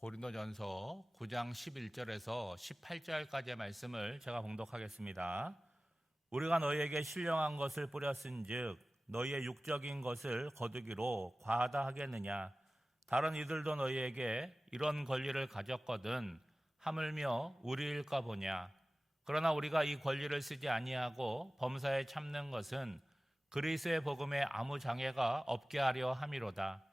고린도전서 9장 11절에서 18절까지의 말씀을 제가 봉독하겠습니다. 우리가 너희에게 신령한 것을 뿌렸은즉 너희의 육적인 것을 거두기로 과하다 하겠느냐. 다른 이들도 너희에게 이런 권리를 가졌거든 하물며 우리일까 보냐. 그러나 우리가 이 권리를 쓰지 아니하고 범사에 참는 것은 그리스도의 복음에 아무 장애가 없게 하려 함이로다.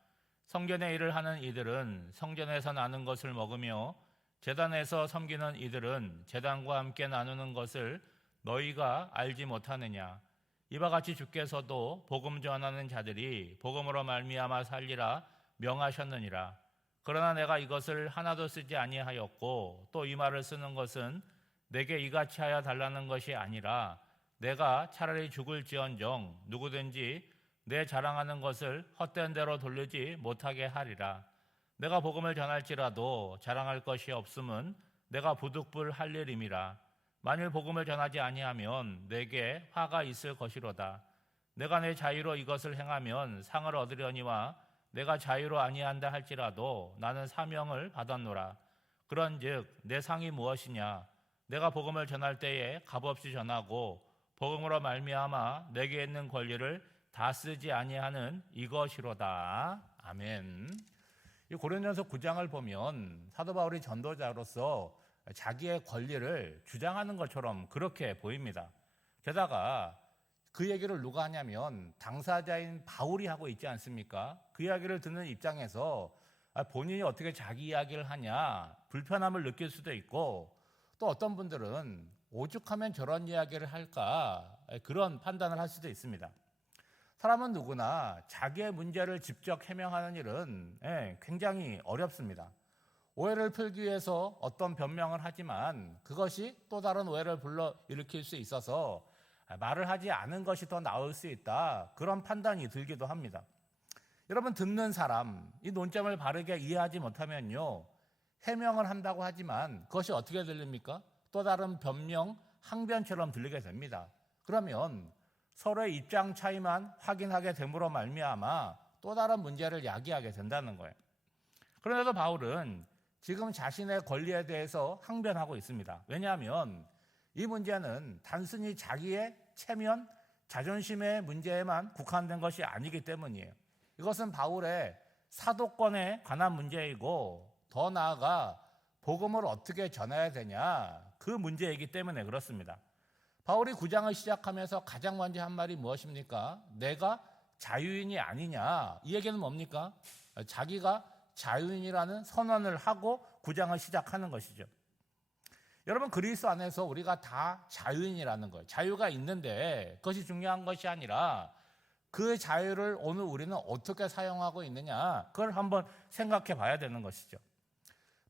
성전의 일을 하는 이들은 성전에서 나눈 것을 먹으며 제단에서 섬기는 이들은 제단과 함께 나누는 것을 너희가 알지 못하느냐. 이와 같이 주께서도 복음 전하는 자들이 복음으로 말미암아 살리라 명하셨느니라. 그러나 내가 이것을 하나도 쓰지 아니하였고 또 이 말을 쓰는 것은 내게 이같이 하여 달라는 것이 아니라 내가 차라리 죽을지언정 누구든지 내 자랑하는 것을 헛된 대로 돌리지 못하게 하리라. 내가 복음을 전할지라도 자랑할 것이 없음은 내가 부득불 할 일임이라. 만일 복음을 전하지 아니하면 내게 화가 있을 것이로다. 내가 내 자유로 이것을 행하면 상을 얻으려니와 내가 자유로 아니한다 할지라도 나는 사명을 받았노라. 그런즉 내 상이 무엇이냐? 내가 복음을 전할 때에 값없이 전하고 복음으로 말미암아 내게 있는 권리를 다 쓰지 아니하는 이것이로다. 아멘. 이 고린도전서 9장을 보면 사도 바울이 전도자로서 자기의 권리를 주장하는 것처럼 그렇게 보입니다. 게다가 그 얘기를 누가 하냐면 당사자인 바울이 하고 있지 않습니까? 그 이야기를 듣는 입장에서 본인이 어떻게 자기 이야기를 하냐 불편함을 느낄 수도 있고, 또 어떤 분들은 오죽하면 저런 이야기를 할까 그런 판단을 할 수도 있습니다. 사람은 누구나 자기의 문제를 직접 해명하는 일은 굉장히 어렵습니다. 오해를 풀기 위해서 어떤 변명을 하지만 그것이 또 다른 오해를 불러일으킬 수 있어서 말을 하지 않은 것이 더 나을 수 있다, 그런 판단이 들기도 합니다. 여러분, 듣는 사람, 이 논점을 바르게 이해하지 못하면요, 해명을 한다고 하지만 그것이 어떻게 들립니까? 또 다른 변명, 항변처럼 들리게 됩니다. 그러면 서로의 입장 차이만 확인하게 됨으로 말미암아 또 다른 문제를 야기하게 된다는 거예요. 그런데도 바울은 지금 자신의 권리에 대해서 항변하고 있습니다. 왜냐하면 이 문제는 단순히 자기의 체면, 자존심의 문제에만 국한된 것이 아니기 때문이에요. 이것은 바울의 사도권에 관한 문제이고 더 나아가 복음을 어떻게 전해야 되냐, 그 문제이기 때문에 그렇습니다. 바울이 9장을 시작하면서 가장 먼저 한 말이 무엇입니까? 내가 자유인이 아니냐. 이 얘기는 뭡니까? 자기가 자유인이라는 선언을 하고 9장을 시작하는 것이죠. 여러분, 그리스도 안에서 우리가 다 자유인이라는 거예요. 자유가 있는데 그것이 중요한 것이 아니라 그 자유를 오늘 우리는 어떻게 사용하고 있느냐, 그걸 한번 생각해 봐야 되는 것이죠.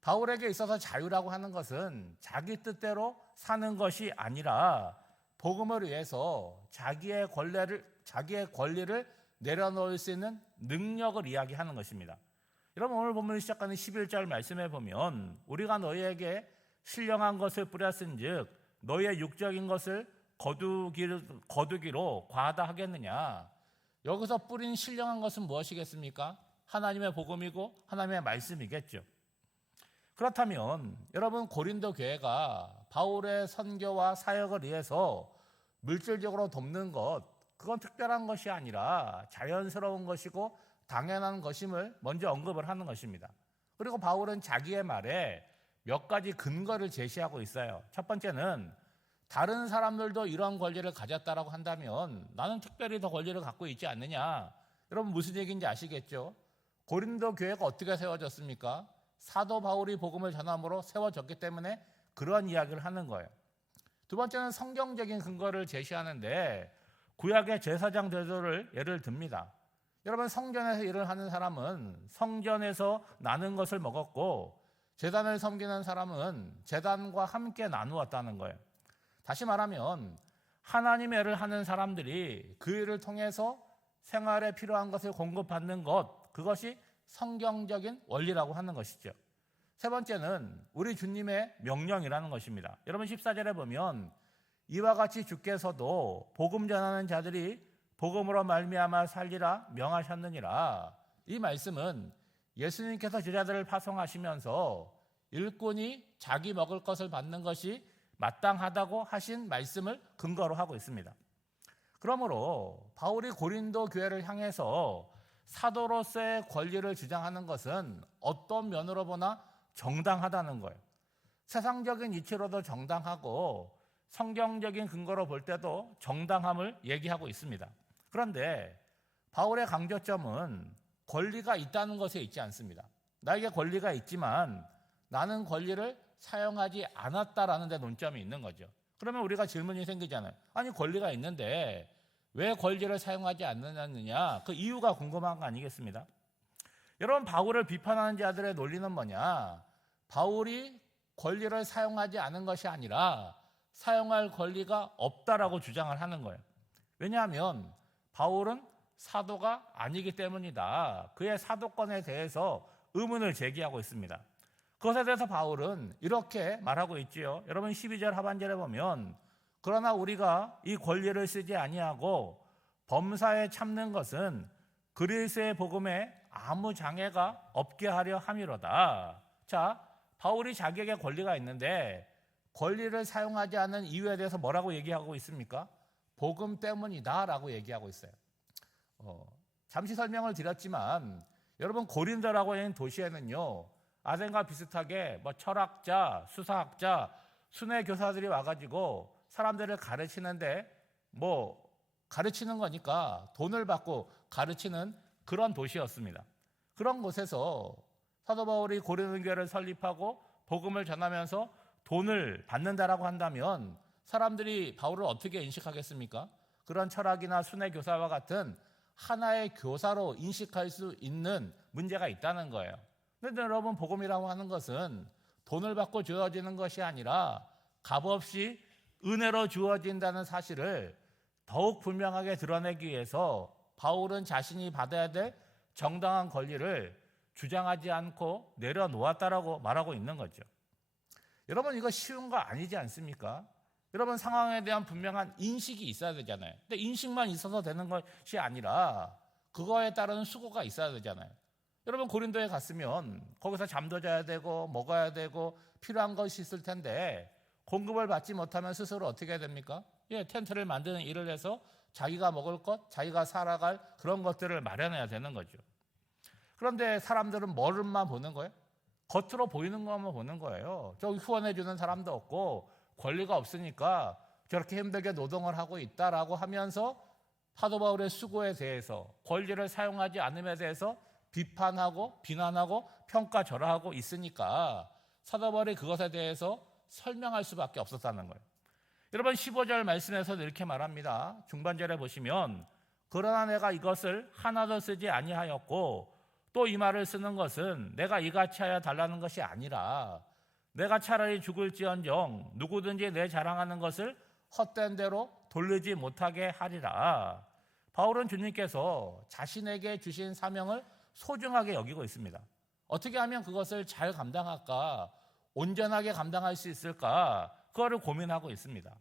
바울에게 있어서 자유라고 하는 것은 자기 뜻대로 사는 것이 아니라 복음을 위해서 자기의 권리를 내려놓을 수 있는 능력을 이야기하는 것입니다. 여러분, 오늘 본문을 시작하는 11절 말씀에 보면 우리가 너희에게 신령한 것을 뿌렸은즉 너희의 육적인 것을 거두기로 과하다 하겠느냐. 여기서 뿌린 신령한 것은 무엇이겠습니까? 하나님의 복음이고 하나님의 말씀이겠죠. 그렇다면 여러분, 고린도 교회가 바울의 선교와 사역을 위해서 물질적으로 돕는 것, 그건 특별한 것이 아니라 자연스러운 것이고 당연한 것임을 먼저 언급을 하는 것입니다. 그리고 바울은 자기의 말에 몇 가지 근거를 제시하고 있어요. 첫 번째는 다른 사람들도 이런 권리를 가졌다라고 한다면 나는 특별히 더 권리를 갖고 있지 않느냐. 여러분, 무슨 얘기인지 아시겠죠? 고린도 교회가 어떻게 세워졌습니까? 사도 바울이 복음을 전함으로 세워졌기 때문에 그런 이야기를 하는 거예요. 두 번째는 성경적인 근거를 제시하는데 구약의 제사장 제도를 예를 듭니다. 여러분, 성전에서 일을 하는 사람은 성전에서 나눈 것을 먹었고 제단을 섬기는 사람은 제단과 함께 나누었다는 거예요. 다시 말하면 하나님의 일을 하는 사람들이 그 일을 통해서 생활에 필요한 것을 공급받는 것, 그것이 성경적인 원리라고 하는 것이죠. 세 번째는 우리 주님의 명령이라는 것입니다. 여러분, 14절에 보면 이와 같이 주께서도 복음 전하는 자들이 복음으로 말미암아 살리라 명하셨느니라. 이 말씀은 예수님께서 제자들을 파송하시면서 일꾼이 자기 먹을 것을 받는 것이 마땅하다고 하신 말씀을 근거로 하고 있습니다. 그러므로 바울이 고린도 교회를 향해서 사도로서의 권리를 주장하는 것은 어떤 면으로 보나 정당하다는 거예요. 세상적인 이치로도 정당하고 성경적인 근거로 볼 때도 정당함을 얘기하고 있습니다. 그런데 바울의 강조점은 권리가 있다는 것에 있지 않습니다. 나에게 권리가 있지만 나는 권리를 사용하지 않았다라는 데 논점이 있는 거죠. 그러면 우리가 질문이 생기잖아요. 아니 권리가 있는데 왜 권리를 사용하지 않느냐, 그 이유가 궁금한 거 아니겠습니다? 여러분, 바울을 비판하는 자들의 논리는 뭐냐? 바울이 권리를 사용하지 않은 것이 아니라 사용할 권리가 없다라고 주장을 하는 거예요. 왜냐하면 바울은 사도가 아니기 때문이다. 그의 사도권에 대해서 의문을 제기하고 있습니다. 그것에 대해서 바울은 이렇게 말하고 있지요. 여러분 12절 하반절에 보면 그러나 우리가 이 권리를 쓰지 아니하고 범사에 참는 것은 그리스도의 복음에 아무 장애가 없게 하려 함이로다. 자, 바울이 자기에게 권리가 있는데 권리를 사용하지 않은 이유에 대해서 뭐라고 얘기하고 있습니까? 복음 때문이다 라고 얘기하고 있어요. 잠시 설명을 드렸지만 여러분 고린도라고 하는 도시에는요, 아덴과 비슷하게 철학자, 수사학자, 순회 교사들이 와가지고 사람들을 가르치는데 가르치는 거니까 돈을 받고 가르치는 그런 도시였습니다. 그런 곳에서 사도 바울이 고린도 교회를 설립하고 복음을 전하면서 돈을 받는다라고 한다면 사람들이 바울을 어떻게 인식하겠습니까? 그런 철학이나 순회 교사와 같은 하나의 교사로 인식할 수 있는 문제가 있다는 거예요. 그런데 여러분, 복음이라고 하는 것은 돈을 받고 주어지는 것이 아니라 값없이 은혜로 주어진다는 사실을 더욱 분명하게 드러내기 위해서 바울은 자신이 받아야 될 정당한 권리를 주장하지 않고 내려놓았다라고 말하고 있는 거죠. 여러분, 이거 쉬운 거 아니지 않습니까? 여러분, 상황에 대한 분명한 인식이 있어야 되잖아요. 근데 인식만 있어서 되는 것이 아니라 그거에 따른 수고가 있어야 되잖아요. 여러분, 고린도에 갔으면 거기서 잠도 자야 되고 먹어야 되고 필요한 것이 있을 텐데 공급을 받지 못하면 스스로 어떻게 해야 됩니까? 텐트를 만드는 일을 해서 자기가 먹을 것, 자기가 살아갈 그런 것들을 마련해야 되는 거죠. 그런데 사람들은 뭐를만 보는 거예요? 겉으로 보이는 것만 보는 거예요. 저기 후원해 주는 사람도 없고 권리가 없으니까 저렇게 힘들게 노동을 하고 있다라고 하면서 사도 바울의 수고에 대해서, 권리를 사용하지 않음에 대해서 비판하고 비난하고 평가절하하고 있으니까 사도 바울이 그것에 대해서 설명할 수밖에 없었다는 거예요. 여러분 15절 말씀에서도 이렇게 말합니다. 중반절에 보시면 그러나 내가 이것을 하나도 쓰지 아니하였고 또 이 말을 쓰는 것은 내가 이같이 하여 달라는 것이 아니라 내가 차라리 죽을지언정 누구든지 내 자랑하는 것을 헛된 대로 돌리지 못하게 하리라. 바울은 주님께서 자신에게 주신 사명을 소중하게 여기고 있습니다. 어떻게 하면 그것을 잘 감당할까, 온전하게 감당할 수 있을까, 그거를 고민하고 있습니다.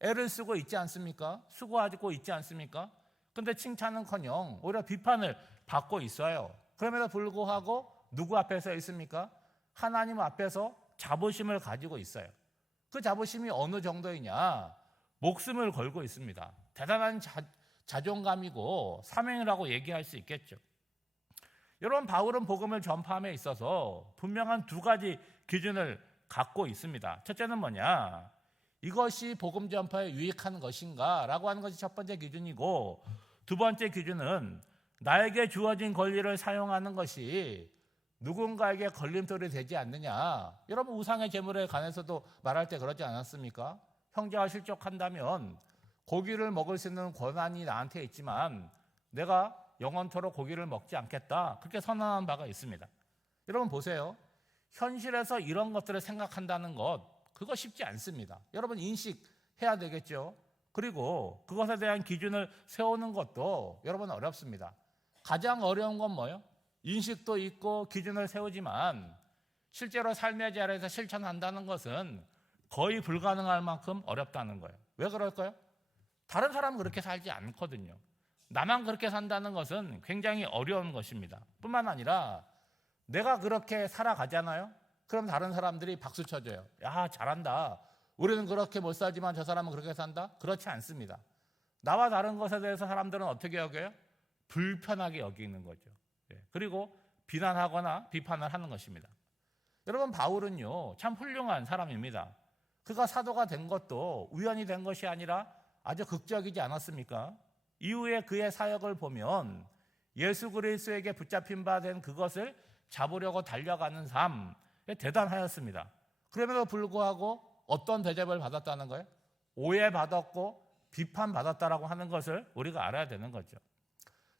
애를 쓰고 있지 않습니까? 수고하고 있지 않습니까? 근데 칭찬은커녕 오히려 비판을 받고 있어요. 그럼에도 불구하고 누구 앞에 서 있습니까? 하나님 앞에서 자부심을 가지고 있어요. 그 자부심이 어느 정도이냐? 목숨을 걸고 있습니다. 대단한 자존감이고 사명이라고 얘기할 수 있겠죠. 여러분, 바울은 복음을 전파함에 있어서 분명한 두 가지 기준을 갖고 있습니다. 첫째는 뭐냐? 이것이 복음 전파에 유익한 것인가? 라고 하는 것이 첫 번째 기준이고, 두 번째 기준은 나에게 주어진 권리를 사용하는 것이 누군가에게 걸림돌이 되지 않느냐. 여러분, 우상의 제물에 관해서도 말할 때 그러지 않았습니까? 형제가 실족한다면 고기를 먹을 수 있는 권한이 나한테 있지만 내가 영원토록 고기를 먹지 않겠다, 그렇게 선언한 바가 있습니다. 여러분 보세요. 현실에서 이런 것들을 생각한다는 것, 그거 쉽지 않습니다. 여러분 인식해야 되겠죠. 그리고 그것에 대한 기준을 세우는 것도 여러분 어렵습니다. 가장 어려운 건 뭐예요? 인식도 있고 기준을 세우지만 실제로 삶의 자리에서 실천한다는 것은 거의 불가능할 만큼 어렵다는 거예요. 왜 그럴까요? 다른 사람은 그렇게 살지 않거든요. 나만 그렇게 산다는 것은 굉장히 어려운 것입니다. 뿐만 아니라 내가 그렇게 살아가잖아요. 그럼 다른 사람들이 박수 쳐줘요. 야, 잘한다. 우리는 그렇게 못 살지만 저 사람은 그렇게 산다? 그렇지 않습니다. 나와 다른 것에 대해서 사람들은 어떻게 여겨요? 불편하게 여기는 거죠. 그리고 비난하거나 비판을 하는 것입니다. 여러분, 바울은요, 참 훌륭한 사람입니다. 그가 사도가 된 것도 우연히 된 것이 아니라 아주 극적이지 않았습니까? 이후에 그의 사역을 보면 예수 그리스도에게 붙잡힌 바 된 그것을 잡으려고 달려가는 삶, 대단하였습니다. 그럼에도 불구하고 어떤 대접을 받았다는 거예요? 오해받았고 비판받았다라고 하는 것을 우리가 알아야 되는 거죠.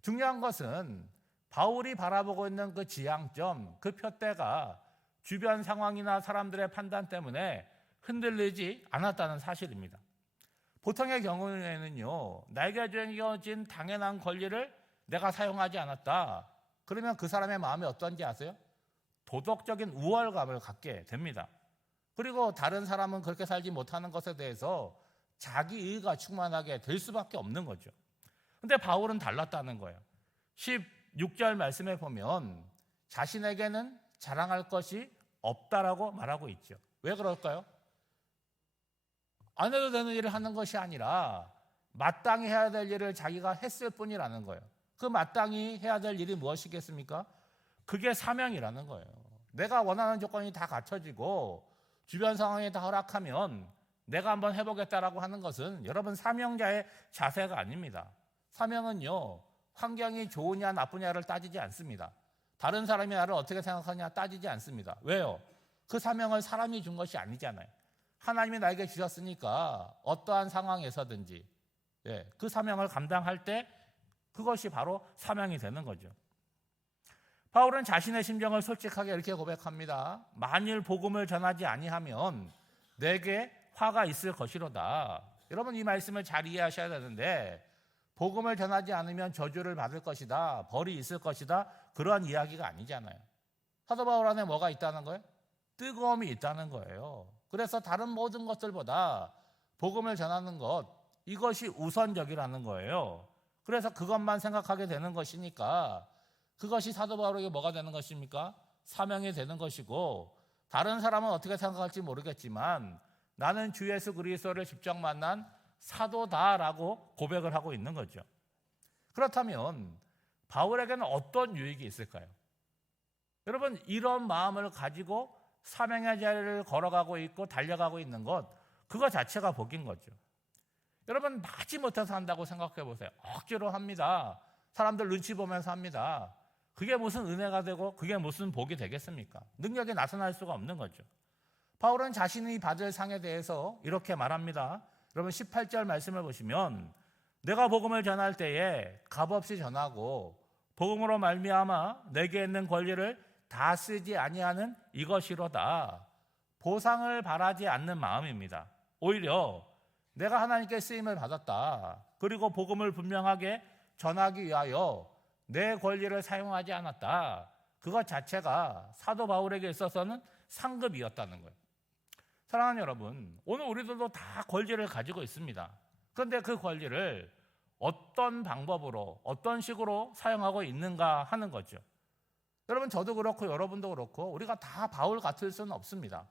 중요한 것은 바울이 바라보고 있는 그 지향점, 그 표대가 주변 상황이나 사람들의 판단 때문에 흔들리지 않았다는 사실입니다. 보통의 경우에는요, 나에게 주어진 당연한 권리를 내가 사용하지 않았다. 그러면 그 사람의 마음이 어떤지 아세요? 도덕적인 우월감을 갖게 됩니다. 그리고 다른 사람은 그렇게 살지 못하는 것에 대해서 자기의가 충만하게 될 수밖에 없는 거죠. 근데 바울은 달랐다는 거예요. 16절 말씀에 보면 자신에게는 자랑할 것이 없다라고 말하고 있죠. 왜 그럴까요? 안 해도 되는 일을 하는 것이 아니라 마땅히 해야 될 일을 자기가 했을 뿐이라는 거예요. 그 마땅히 해야 될 일이 무엇이겠습니까? 그게 사명이라는 거예요. 내가 원하는 조건이 다 갖춰지고 주변 상황이 다 허락하면 내가 한번 해보겠다라고 하는 것은 여러분 사명자의 자세가 아닙니다. 사명은요, 환경이 좋으냐 나쁘냐를 따지지 않습니다. 다른 사람이 나를 어떻게 생각하냐 따지지 않습니다. 왜요? 그 사명을 사람이 준 것이 아니잖아요. 하나님이 나에게 주셨으니까 어떠한 상황에서든지 그 사명을 감당할 때 그것이 바로 사명이 되는 거죠. 바울은 자신의 심정을 솔직하게 이렇게 고백합니다. 만일 복음을 전하지 아니하면 내게 화가 있을 것이로다. 여러분, 이 말씀을 잘 이해하셔야 되는데 복음을 전하지 않으면 저주를 받을 것이다, 벌이 있을 것이다, 그러한 이야기가 아니잖아요. 사도 바울 안에 뭐가 있다는 거예요? 뜨거움이 있다는 거예요. 그래서 다른 모든 것들보다 복음을 전하는 것, 이것이 우선적이라는 거예요. 그래서 그것만 생각하게 되는 것이니까 그것이 사도 바울에게 뭐가 되는 것입니까? 사명이 되는 것이고, 다른 사람은 어떻게 생각할지 모르겠지만 나는 주 예수 그리스도를 직접 만난 사도다라고 고백을 하고 있는 거죠. 그렇다면 바울에게는 어떤 유익이 있을까요? 여러분, 이런 마음을 가지고 사명의 자리를 걸어가고 있고 달려가고 있는 것, 그거 자체가 복인 거죠. 여러분, 마지못해서 한다고 생각해 보세요. 억지로 합니다. 사람들 눈치 보면서 합니다. 그게 무슨 은혜가 되고 그게 무슨 복이 되겠습니까? 능력이 나타날 수가 없는 거죠. 바울은 자신이 받을 상에 대해서 이렇게 말합니다. 여러분, 18절 말씀을 보시면 내가 복음을 전할 때에 값없이 전하고 복음으로 말미암아 내게 있는 권리를 다 쓰지 아니하는 이것이로다. 보상을 바라지 않는 마음입니다. 오히려 내가 하나님께 쓰임을 받았다. 그리고 복음을 분명하게 전하기 위하여 내 권리를 사용하지 않았다. 그것 자체가 사도 바울에게 있어서는 상급이었다는 거예요. 사랑하는 여러분, 오늘 우리들도 다 권리를 가지고 있습니다. 그런데 그 권리를 어떤 방법으로, 어떤 식으로 사용하고 있는가 하는 거죠. 여러분, 저도 그렇고 여러분도 그렇고 우리가 다 바울 같을 수는 없습니다.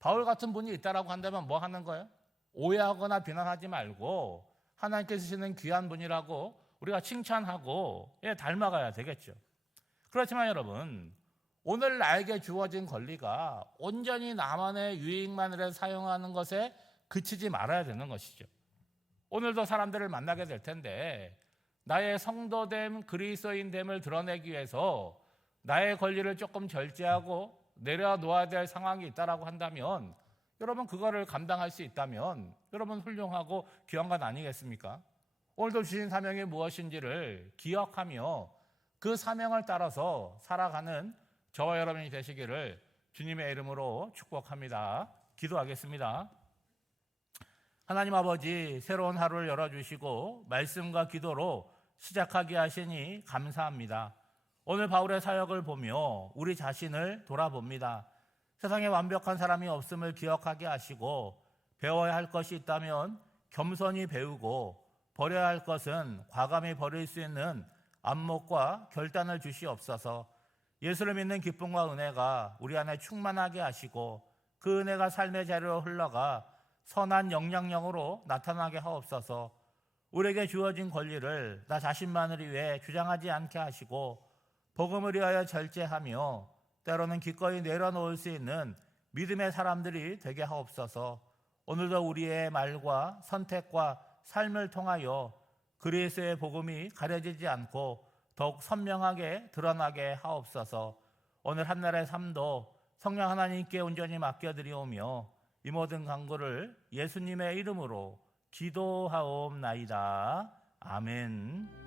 바울 같은 분이 있다라고 한다면 뭐 하는 거예요? 오해하거나 비난하지 말고 하나님께서 주시는 귀한 분이라고 우리가 칭찬하고 닮아가야 되겠죠. 그렇지만 여러분, 오늘 나에게 주어진 권리가 온전히 나만의 유익만을 사용하는 것에 그치지 말아야 되는 것이죠. 오늘도 사람들을 만나게 될 텐데 나의 성도됨, 그리스도인됨을 드러내기 위해서 나의 권리를 조금 절제하고 내려놓아야 될 상황이 있다라고 한다면 여러분, 그거를 감당할 수 있다면 여러분 훌륭하고 귀한 것 아니겠습니까? 오늘도 주신 사명이 무엇인지를 기억하며 그 사명을 따라서 살아가는 저와 여러분이 되시기를 주님의 이름으로 축복합니다. 기도하겠습니다. 하나님 아버지, 새로운 하루를 열어주시고 말씀과 기도로 시작하게 하시니 감사합니다. 오늘 바울의 사역을 보며 우리 자신을 돌아봅니다. 세상에 완벽한 사람이 없음을 기억하게 하시고 배워야 할 것이 있다면 겸손히 배우고 버려야 할 것은 과감히 버릴 수 있는 안목과 결단을 주시옵소서. 예수를 믿는 기쁨과 은혜가 우리 안에 충만하게 하시고 그 은혜가 삶의 자리로 흘러가 선한 영향력으로 나타나게 하옵소서. 우리에게 주어진 권리를 나 자신만을 위해 주장하지 않게 하시고 복음을 위하여 절제하며 때로는 기꺼이 내려놓을 수 있는 믿음의 사람들이 되게 하옵소서. 오늘도 우리의 말과 선택과 삶을 통하여 그리스도의 복음이 가려지지 않고 더욱 선명하게 드러나게 하옵소서. 오늘 한날의 삶도 성령 하나님께 온전히 맡겨드리오며 이 모든 간구를 예수님의 이름으로 기도하옵나이다. 아멘.